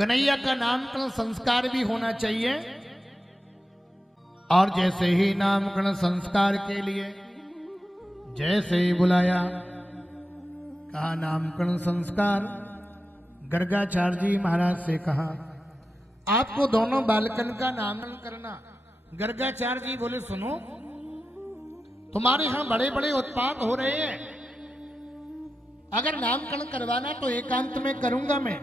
कन्हैया का नामकरण संस्कार भी होना चाहिए। और जैसे ही नामकरण संस्कार के लिए जैसे ही बुलाया, कहा नामकरण संस्कार, गर्गाचार्य जी महाराज से कहा आपको दोनों बालकन का नामकरण करना। गर्गाचार्य जी बोले सुनो, तुम्हारे यहां बड़े बड़े उत्पात हो रहे हैं, अगर नामकरण करवाना तो एकांत में करूंगा मैं।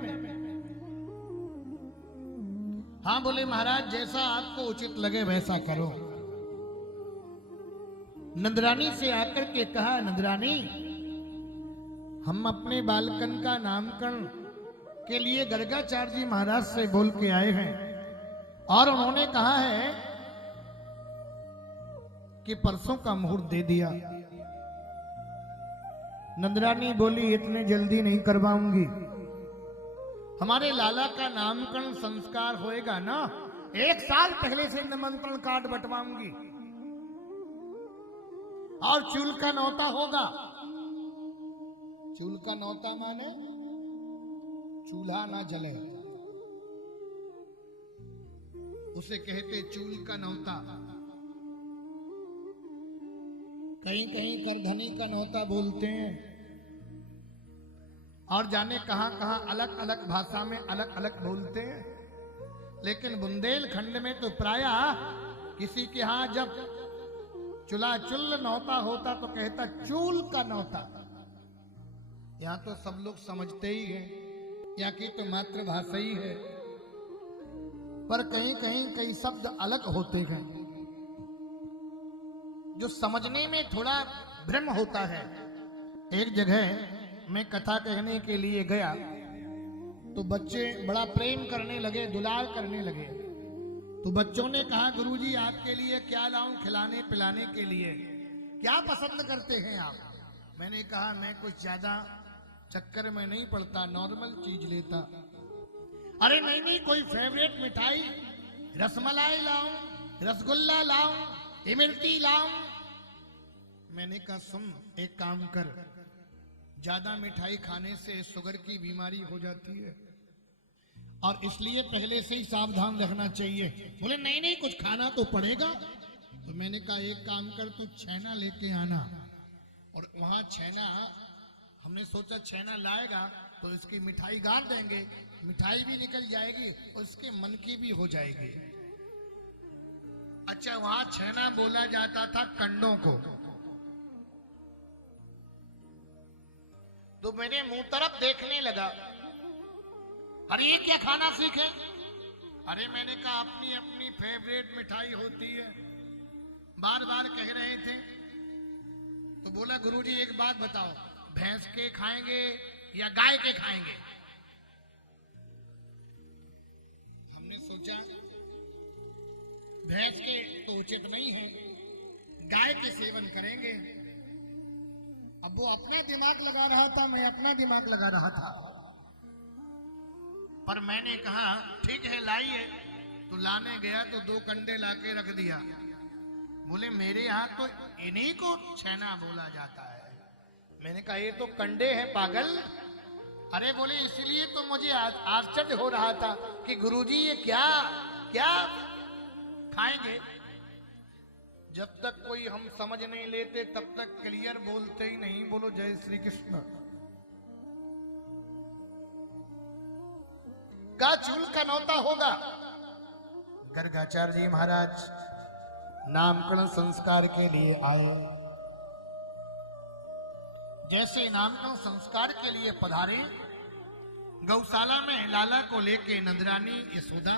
हाँ बोले महाराज जैसा आपको उचित लगे वैसा करो। नंदरानी से आकर के कहा नंदरानी, हम अपने बालकन का नामकरण के लिए गर्गाचार्य जी महाराज से बोल के आए हैं और उन्होंने कहा है कि परसों का मुहूर्त दे दिया। नंदरानी बोली इतने जल्दी नहीं करवाऊंगी, हमारे लाला का नामकरण संस्कार होएगा ना, 1 साल पहले से निमंत्रण कार्ड बंटवाऊंगी और चूल का नौता होगा। चूल का नौता माने चूल्हा ना जले, उसे कहते चूल का नौता। कहीं कहीं करधनी का नौता बोलते हैं और जाने कहां कहां अलग अलग भाषा में अलग अलग बोलते हैं। लेकिन बुंदेलखंड में तो प्रायः किसी के यहां जब चुल नौता होता तो कहता चूल का नौता। यहां तो सब लोग समझते ही हैं, यहाँ की तो मातृभाषा ही है, पर कहीं कहीं कई शब्द अलग होते हैं जो समझने में थोड़ा भ्रम होता है। एक जगह मैं कथा कहने के लिए गया तो बच्चे बड़ा प्रेम करने लगे, दुलार करने लगे। तो बच्चों ने कहा गुरुजी आपके लिए क्या लाऊं खिलाने पिलाने के लिए, क्या पसंद करते हैं आप? मैंने कहा मैं कुछ ज्यादा चक्कर में नहीं पड़ता, नॉर्मल चीज लेता। अरे नहीं नहीं, कोई फेवरेट मिठाई, रसमलाई लाऊं, रसगुल्ला लाऊं, इमरती लाऊं? मैंने कहा सुन एक काम कर, ज्यादा मिठाई खाने से शुगर की बीमारी हो जाती है और इसलिए पहले से ही सावधान रखना चाहिए। बोले नहीं नहीं कुछ खाना तो पड़ेगा। तो मैंने कहा एक काम कर, तू छैना लेके आना। और वहां छैना, हमने सोचा छैना लाएगा तो इसकी मिठाई गाड़ देंगे, मिठाई भी निकल जाएगी और उसके मन की भी हो जाएगी। अच्छा वहां छैना बोला जाता था कंडों को। तो मेरे मुंह तरफ देखने लगा, अरे ये क्या खाना सीखे? अरे मैंने कहा अपनी अपनी फेवरेट मिठाई होती है, बार बार कह रहे थे। तो बोला गुरुजी एक बात बताओ, भैंस के खाएंगे या गाय के खाएंगे? हमने सोचा भैंस के तो उचित नहीं है, गाय के सेवन करेंगे। अब वो अपना दिमाग लगा रहा था, मैं अपना दिमाग लगा रहा था। पर मैंने कहा ठीक है लाइए। तो लाने गया तो 2 कंडे लाके रख दिया। बोले मेरे यहाँ तो इन्हीं को छैना बोला जाता है। मैंने कहा ये तो कंडे हैं पागल। अरे बोले इसलिए तो मुझे आश्चर्य हो रहा था कि गुरुजी ये क्या क्या खाएंगे। जब तक कोई हम समझ नहीं लेते तब तक क्लियर बोलते ही नहीं। बोलो जय श्री कृष्ण। का चूल का नौता होगा। गर्गाचार्य जी महाराज नामकरण संस्कार के लिए आए। जैसे नामकरण संस्कार के लिए पधारे, गौशाला में लाला को लेके नंदरानी यशोदा,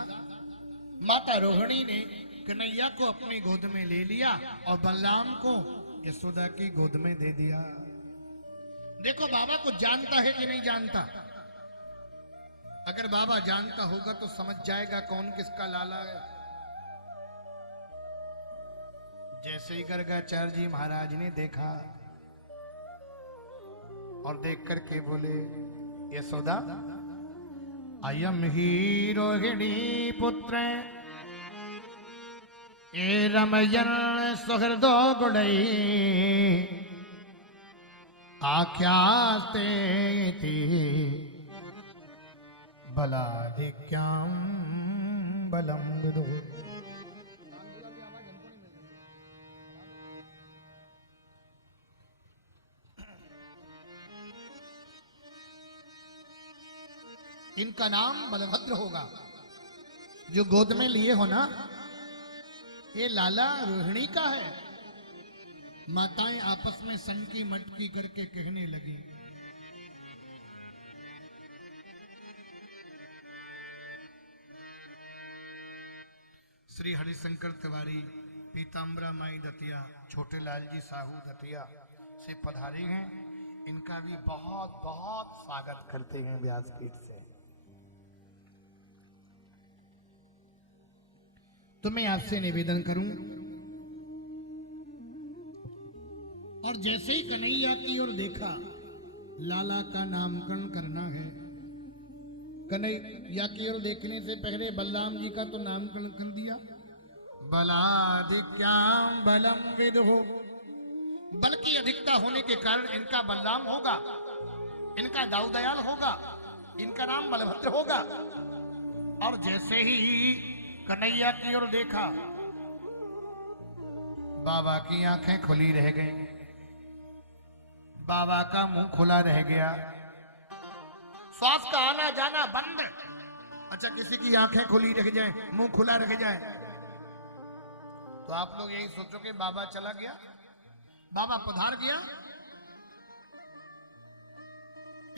माता रोहिणी ने कन्हैया को अपनी गोद में ले लिया और बलराम को यशोदा की गोद में दे दिया। देखो बाबा को जानता है कि नहीं जानता? अगर बाबा जानता होगा तो समझ जाएगा कौन किसका लाला है। जैसे ही गर्गाचार्य जी महाराज ने देखा और देख करके बोले यशोदा अयम ही रोहिणी पुत्र ए रमयन सुहृदो गुणई आख्यास्ते बलाधिक्यां बलम विदुः। इनका नाम बलभद्र होगा। जो गोद में लिए हो ना, ये लाला रोहिणी का है। माताएं आपस में सनकी मटकी करके कहने लगी, श्री हरिशंकर तिवारी पीताम्बरा माई दतिया छोटे लाल जी साहू दतिया से पधारे हैं। इनका भी बहुत बहुत स्वागत करते हैं व्यासपीठ से। तो मैं आपसे निवेदन करूं, और जैसे ही कन्हैया की ओर देखा, लाला का नामकरण करना है। कन्हैया की ओर देखने से पहले बलराम जी का तो नामकरण कर दिया। बलाधिक्यां बलम विदुः। बल की अधिकता होने के कारण इनका बलराम होगा, इनका दाऊदयाल होगा, इनका नाम बलभद्र होगा। और जैसे ही कन्हैया की ओर देखा, बाबा की आंखें खुली रह गई, बाबा का मुंह खुला रह गया, श्वास का आना जाना बंद। अच्छा, किसी की आंखें खुली रह जाए, मुंह खुला रह जाए, तो आप लोग यही सोचो कि बाबा चला गया, बाबा पधार गया।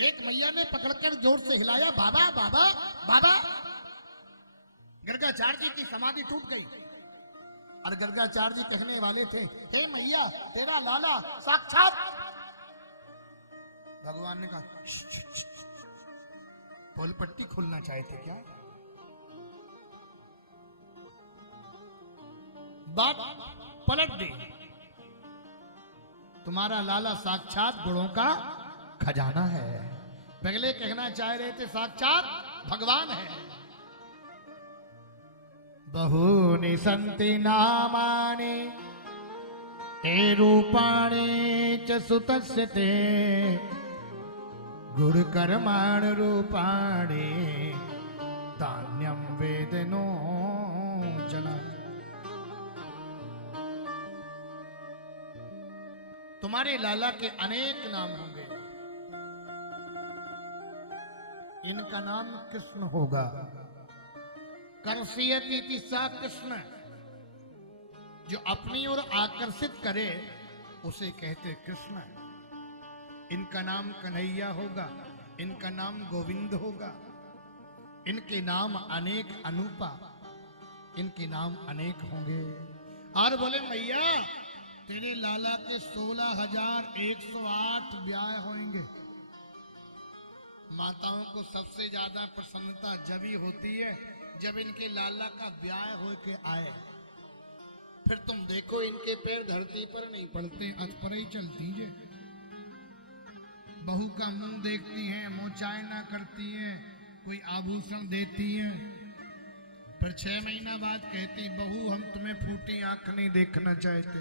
एक मैया ने पकड़कर जोर से हिलाया, बाबा बाबा बाबा। गर्गाचार्य जी की समाधि टूट गई। और गर्गाचार्य जी कहने वाले थे, हे मैया, तेरा लाला साक्षात। भगवान ने कहा, पोल पट्टी खोलना चाहते क्या? बात पलट दी। तुम्हारा लाला साक्षात गुणों का खजाना है। पहले कहना चाह रहे थे साक्षात भगवान है। बहूनि सन्ति नामानि ते रूपाणि च सुतस्य ते गुरुकर्माण रूपाणि तान्यं वेदनो जना। तुम्हारे लाला के अनेक नाम होंगे। इनका नाम कृष्ण होगा। कर्षयति सा कृष्ण, जो अपनी ओर आकर्षित करे उसे कहते कृष्ण। इनका नाम कन्हैया होगा, इनका नाम गोविंद होगा, इनके नाम अनेक अनूपा, इनके नाम अनेक होंगे। और बोले मैया, तेरे लाला के 16,108 ब्याह होंगे। माताओं को सबसे ज्यादा प्रसन्नता जब ही होती है जब इनके लाला का ब्याह हो के आए। फिर तुम देखो, इनके पैर धरती पर नहीं पड़ते, अध पर ही चलती है। बहू का मुंह देखती हैं, मोचायना करती हैं, कोई आभूषण देती हैं, पर 6 महीना बाद कहती, बहू हम तुम्हें फूटी आंख नहीं देखना चाहते।